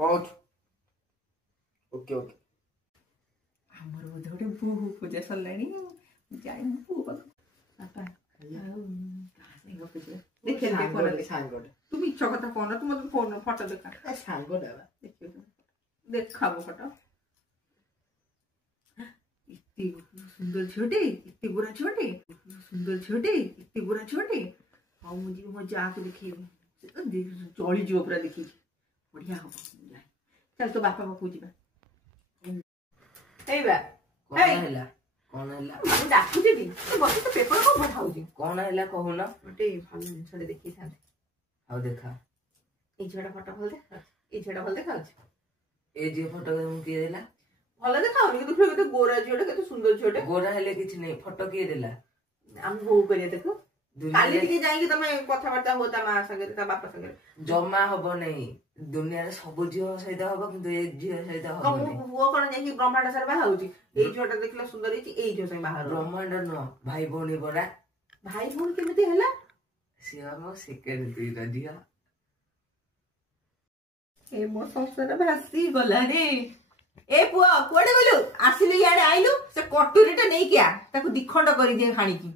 कौन okay okay हमर बोधे गोटे बू पूजा सरलाणी जाए बू बापा देखे तू मिछ कथा कहना तू मत फोन फोटो देखा देखाबो फोटो इतनी सुंदर झीटे इतनी बुरा झीटे सुंदर झीटे इतनी बुरा झीटे हाँ मुझे मो जाके देखी चली जीव पूरा देखी बढ़िया हम चल तो बापा पाखु जीवा कौन है डाकू जी बस तो पेपर को पठाऊ कौन है कहूना गोटे भल जिन देखी था आओ देखा ये झीटा फोटो भल देखा ये झीटा भल देखा ए जे फोटो किए देला भल देखा कि देखो केते गोरा झीटा केते सुंदर झीटा गोरा हेले किछ नहीं फोटो किए देला हम वो करिया देखो काली टिके जाई कि तमे कथा बार्ता होता मा संगे ता बापा संगे जमा हबो नहीं दुनिया रे सब झियो सहित हबो किंतु ए झियो सहित हबो नहीं वो कोन जाई कि ब्रह्मांड सारा बाहा होची ए झीटा देखला सुंदर हिची ए झियो संगे बाहर ब्रह्मांड न भाई बोनी बरा भाई बोन केमिति हला से हम सेकेंड दुईटा झियो ए मो संसार भासी गला रे ए पुआ कोडे गलु आसिलु याडे आइलु से कटुरीटा नै किया ताकू दिखंड करि दिए खाणी की